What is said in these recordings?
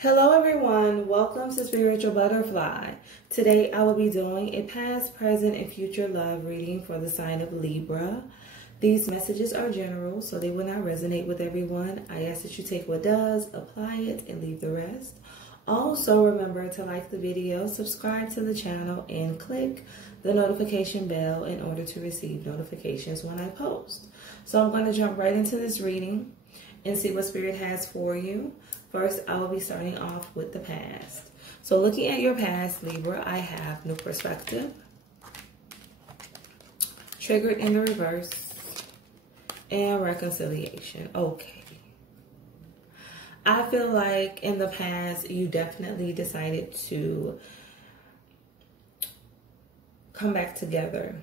Hello everyone, welcome to Spiritual Butterfly. Today I will be doing a past, present, and future love reading for the sign of Libra. These messages are general, so they will not resonate with everyone. I ask that you take what does, apply it, and leave the rest. Also remember to like the video, subscribe to the channel, and click the notification bell in order to receive notifications when I post. So I'm going to jump right into this reading and see what Spirit has for you. First, I will be starting off with the past. So looking at your past, Libra, I have new perspective, triggered in the reverse, and reconciliation. Okay. I feel like in the past, you definitely decided to come back together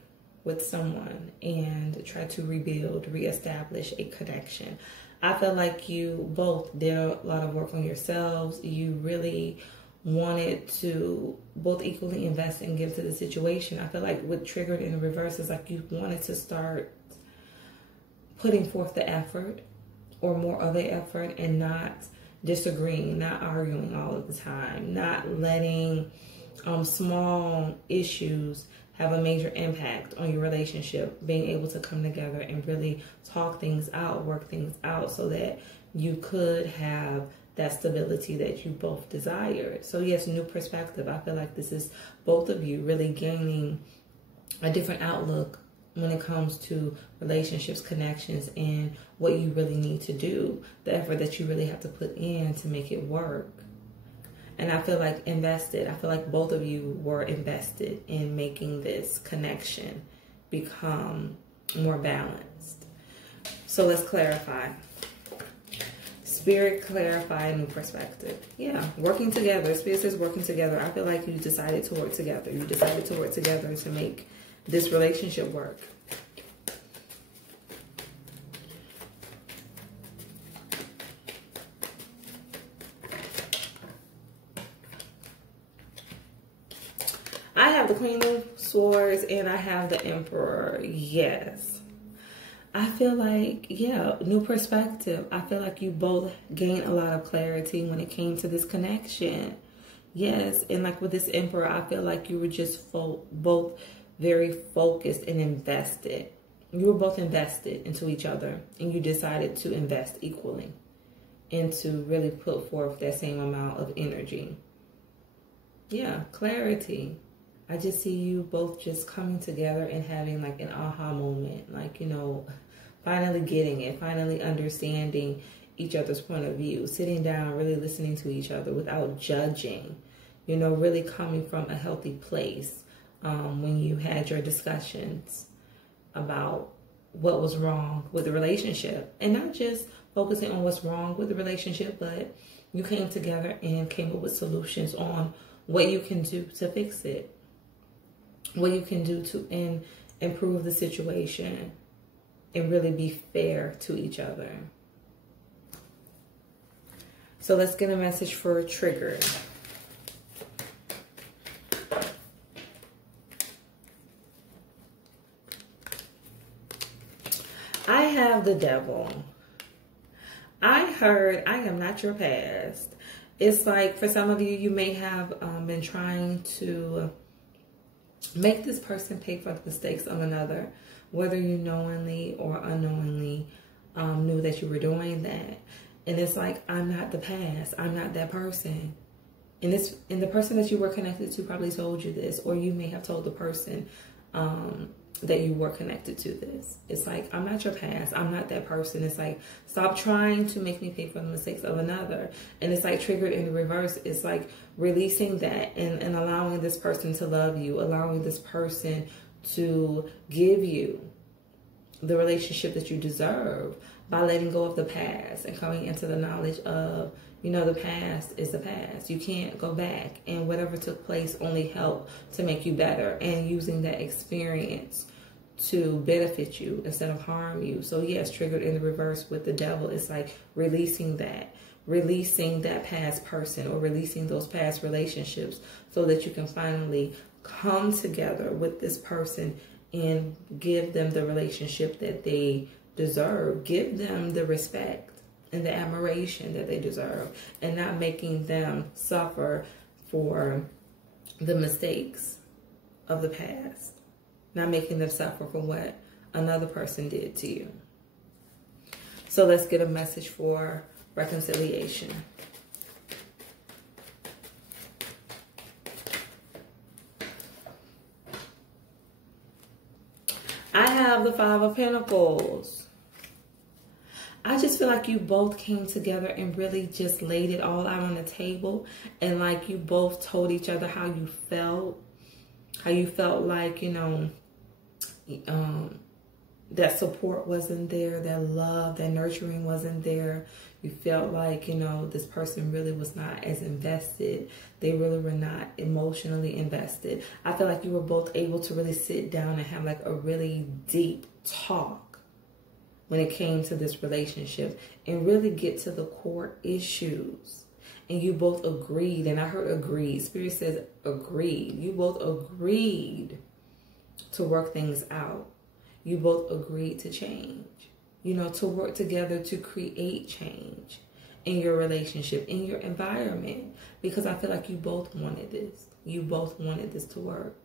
with someone and try to rebuild, reestablish a connection. I feel like you both did a lot of work on yourselves. You really wanted to both equally invest and give to the situation. I feel like with triggered in the reverse, it's like you wanted to start putting forth the effort or more of the effort and not disagreeing, not arguing all of the time, not letting small issues have a major impact on your relationship, being able to come together and really talk things out, work things out so that you could have that stability that you both desired. So yes, new perspective. I feel like this is both of you really gaining a different outlook when it comes to relationships, connections, and what you really need to do, the effort that you really have to put in to make it work. And I feel like invested. I feel like both of you were invested in making this connection become more balanced. So let's clarify. Spirit, clarify, new perspective. Yeah, working together. Spirit says working together. I feel like you decided to work together. You decided to work together to make this relationship work. I have the Queen of Swords and I have the Emperor. Yes. I feel like, yeah, new perspective. I feel like you both gained a lot of clarity when it came to this connection. Yes. And like with this Emperor, I feel like you were just both very focused and invested. You were both invested into each other and you decided to invest equally and to really put forth that same amount of energy. Yeah, clarity. I just see you both just coming together and having like an aha moment, like, you know, finally getting it, finally understanding each other's point of view, sitting down, really listening to each other without judging, you know, really coming from a healthy place when you had your discussions about what was wrong with the relationship, and not just focusing on what's wrong with the relationship, but you came together and came up with solutions on what you can do to fix it. What you can do to improve the situation and really be fair to each other. So let's get a message for triggered. I have the Devil. I heard, I am not your past. It's like for some of you, you may have been trying to make this person pay for the mistakes of another, whether you knowingly or unknowingly knew that you were doing that. And it's like, I'm not the past. I'm not that person. And the person that you were connected to probably told you this, or you may have told the person that you were connected to this. It's like, I'm not your past. I'm not that person. It's like, stop trying to make me pay for the mistakes of another. And it's like triggered in the reverse. It's like releasing that and allowing this person to love you, allowing this person to give you the relationship that you deserve by letting go of the past and coming into the knowledge of, you know, the past is the past. You can't go back, and whatever took place only helped to make you better, and using that experience to benefit you instead of harm you. So yes, triggered in the reverse with the Devil, it's like releasing that past person or releasing those past relationships so that you can finally come together with this person and give them the relationship that they deserve. Give them the respect and the admiration that they deserve, and not making them suffer for the mistakes of the past, not making them suffer for what another person did to you. So let's get a message for reconciliation. I have the Five of Pentacles. I just feel like you both came together and really just laid it all out on the table. And like you both told each other how you felt. How you felt like, you know, that support wasn't there. That love, that nurturing wasn't there. You felt like, you know, this person really was not as invested. They really were not emotionally invested. I feel like you were both able to really sit down and have like a really deep talk when it came to this relationship and really get to the core issues. And you both agreed, and I heard agreed. Spirit says agreed. You both agreed to work things out. You both agreed to change. You know, to work together to create change in your relationship, in your environment. Because I feel like you both wanted this. You both wanted this to work.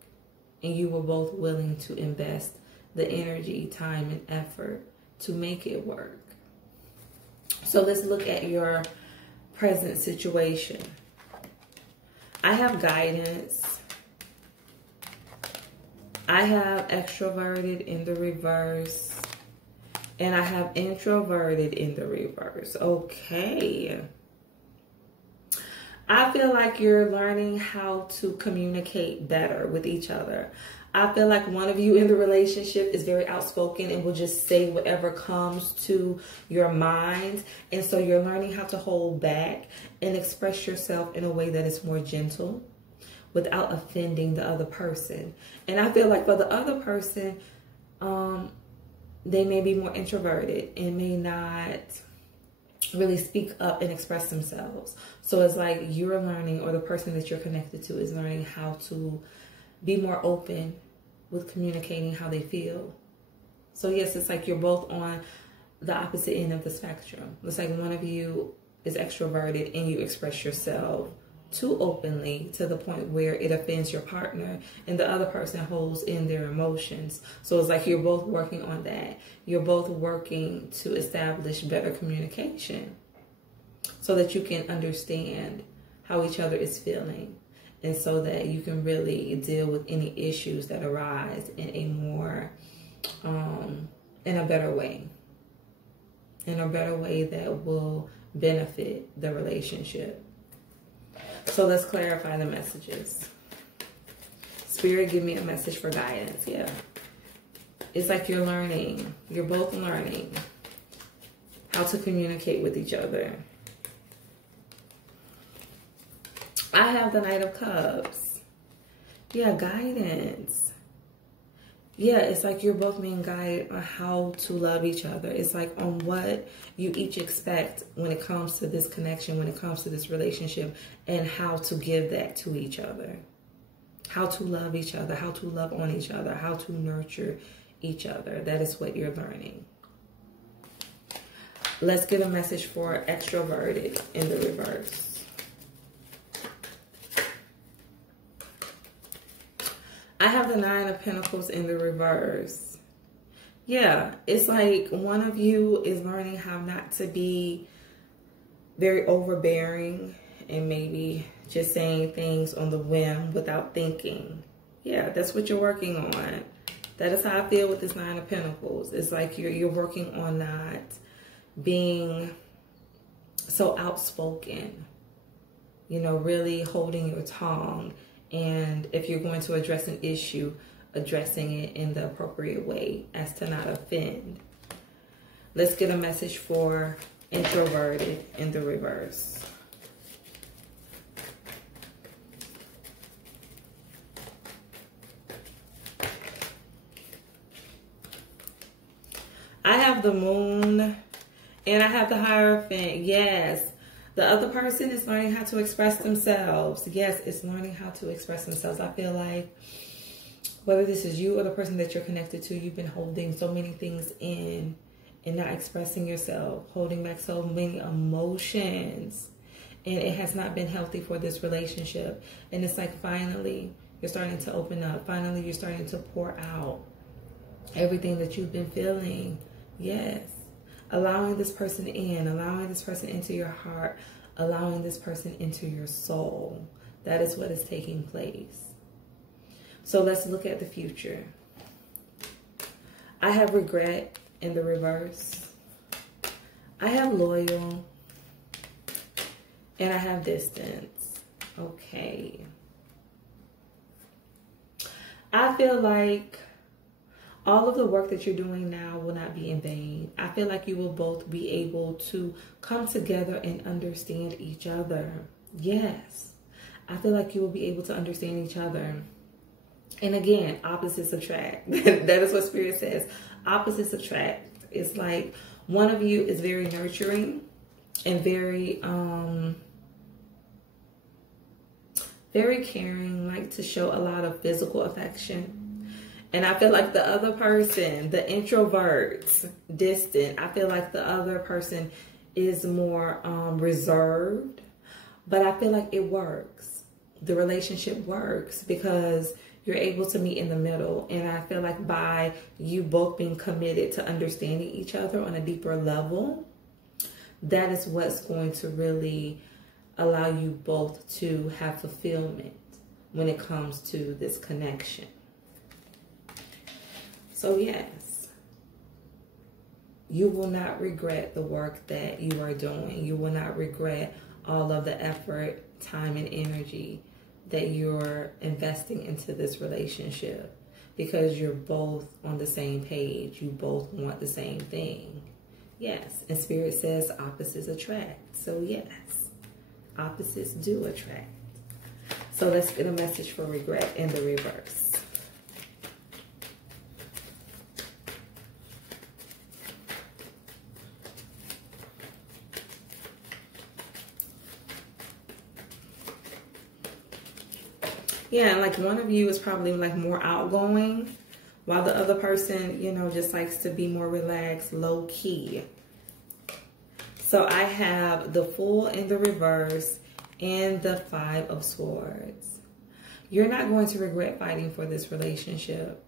And you were both willing to invest the energy, time, and effort to make it work. So let's look at your present situation. I have guidance. I have extroverted in the reverse. And I have introverted in the reverse. Okay. I feel like you're learning how to communicate better with each other. I feel like one of you in the relationship is very outspoken and will just say whatever comes to your mind. And so you're learning how to hold back and express yourself in a way that is more gentle without offending the other person. And I feel like for the other person, they may be more introverted and may not really speak up and express themselves. So it's like you're learning, or the person that you're connected to is learning how to be more open with communicating how they feel. So yes, it's like you're both on the opposite end of the spectrum. It's like one of you is extroverted and you express yourself too openly to the point where it offends your partner, and the other person holds in their emotions. So it's like you're both working on that. You're both working to establish better communication so that you can understand how each other is feeling, and so that you can really deal with any issues that arise in a more, in a better way that will benefit the relationship. So let's clarify the messages. Spirit, give me a message for guidance. Yeah. It's like you're learning. You're both learning how to communicate with each other. I have the Knight of Cups. Yeah, guidance. Yeah, it's like you're both being guided on how to love each other. It's like on what you each expect when it comes to this connection, when it comes to this relationship, and how to give that to each other. How to love each other, how to love on each other, how to nurture each other. That is what you're learning. Let's get a message for extroverted in the reverse. I have the Nine of Pentacles in the reverse. Yeah, it's like one of you is learning how not to be very overbearing and maybe just saying things on the whim without thinking. Yeah, that's what you're working on. That is how I feel with this Nine of Pentacles. It's like you're working on not being so outspoken. You know, really holding your tongue. And if you're going to address an issue, addressing it in the appropriate way as to not offend. Let's get a message for introverted in the reverse. I have the Moon and I have the Hierophant. Yes. The other person is learning how to express themselves. Yes, it's learning how to express themselves. I feel like whether this is you or the person that you're connected to, you've been holding so many things in and not expressing yourself, holding back so many emotions. And it has not been healthy for this relationship. And it's like finally you're starting to open up. Finally, you're starting to pour out everything that you've been feeling. Yes. Allowing this person in, allowing this person into your heart, allowing this person into your soul. That is what is taking place. So let's look at the future. I have regret in the reverse. I have loyal. And I have distance. Okay. I feel like all of the work that you're doing now will not be in vain. I feel like you will both be able to come together and understand each other. Yes. I feel like you will be able to understand each other. And again, opposites attract. That is what Spirit says. Opposites attract. It's like one of you is very nurturing and very caring, like to show a lot of physical affection. And I feel like the other person, the introverts, distant, I feel like the other person is more reserved. But I feel like it works. The relationship works because you're able to meet in the middle. And I feel like by you both being committed to understanding each other on a deeper level, that is what's going to really allow you both to have fulfillment when it comes to this connection. So yes, you will not regret the work that you are doing. You will not regret all of the effort, time, and energy that you're investing into this relationship because you're both on the same page. You both want the same thing. Yes, and Spirit says opposites attract. So yes, opposites do attract. So let's get a message for regret in the reverse. Yeah, like one of you is probably like more outgoing, while the other person, you know, just likes to be more relaxed, low key. So I have the Fool in the reverse and the Five of Swords. You're not going to regret fighting for this relationship.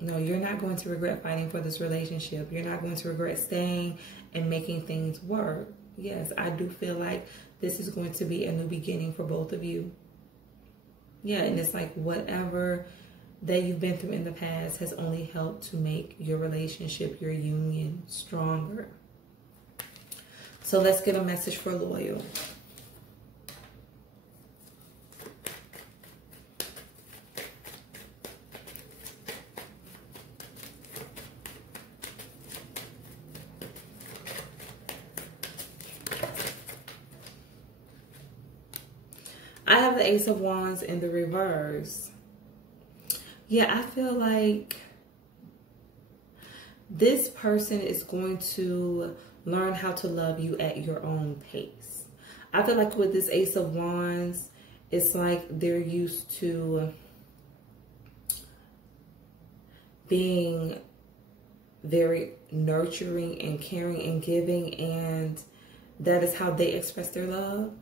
No, you're not going to regret fighting for this relationship. You're not going to regret staying and making things work. Yes, I do feel like this is going to be a new beginning for both of you. Yeah, and it's like whatever that you've been through in the past has only helped to make your relationship, your union, stronger. So let's get a message for loyal. I have the Ace of Wands in the reverse. Yeah, I feel like this person is going to learn how to love you at your own pace. I feel like with this Ace of Wands, it's like they're used to being very nurturing and caring and giving, and that is how they express their love.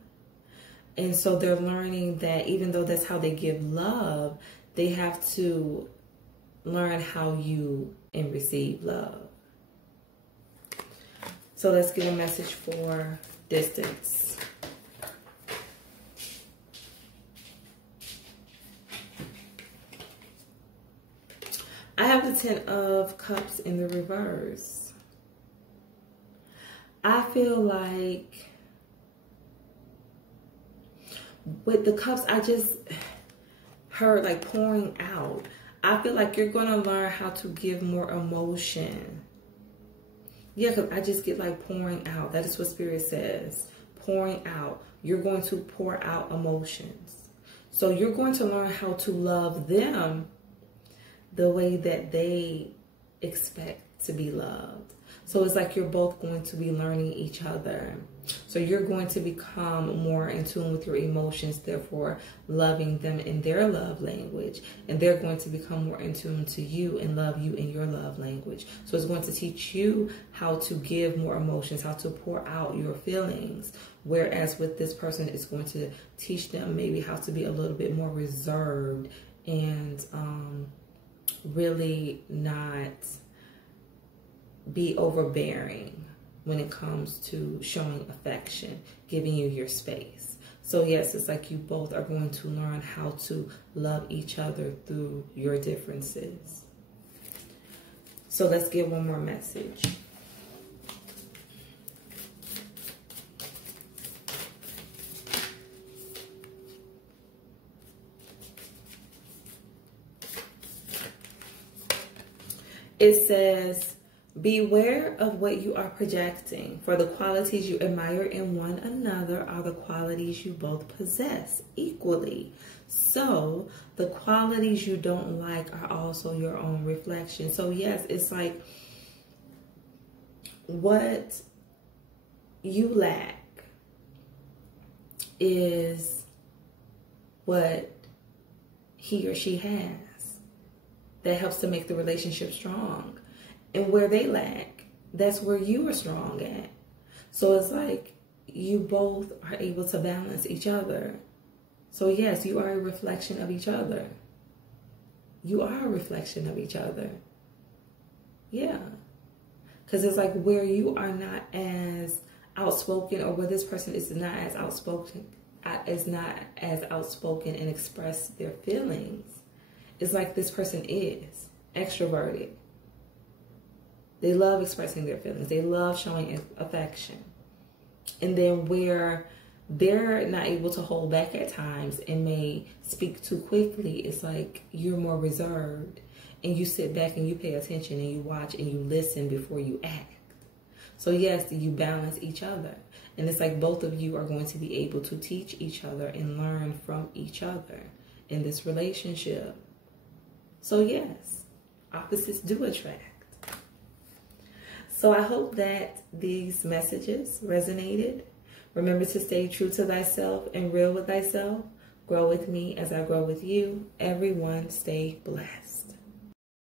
And so they're learning that even though that's how they give love, they have to learn how you and receive love. So let's get a message for distance. I have the Ten of Cups in the reverse. I feel like with the cups, I just heard like pouring out. I feel like you're going to learn how to give more emotion. Yeah, because I just get like pouring out. That is what Spirit says. Pouring out. You're going to pour out emotions. So you're going to learn how to love them the way that they expect to be loved. So it's like you're both going to be learning each other. So you're going to become more in tune with your emotions, therefore loving them in their love language. And they're going to become more in tune to you and love you in your love language. So it's going to teach you how to give more emotions, how to pour out your feelings. Whereas with this person, it's going to teach them maybe how to be a little bit more reserved and really not be overbearing when it comes to showing affection, giving you your space. So yes, it's like you both are going to learn how to love each other through your differences. So let's get one more message. It says, beware of what you are projecting, for the qualities you admire in one another are the qualities you both possess equally. So the qualities you don't like are also your own reflection. So yes, it's like what you lack is what he or she has that helps to make the relationship strong. And where they lack, that's where you are strong at. So it's like you both are able to balance each other. So yes, you are a reflection of each other. You are a reflection of each other. Yeah. Because it's like where you are not as outspoken, or where this person is not as outspoken and express their feelings. It's like this person is extroverted. They love expressing their feelings. They love showing affection. And then where they're not able to hold back at times and may speak too quickly, it's like you're more reserved. And you sit back and you pay attention and you watch and you listen before you act. So yes, you balance each other. And it's like both of you are going to be able to teach each other and learn from each other in this relationship. So yes, opposites do attract. So I hope that these messages resonated. Remember to stay true to thyself and real with thyself. Grow with me as I grow with you. Everyone stay blessed.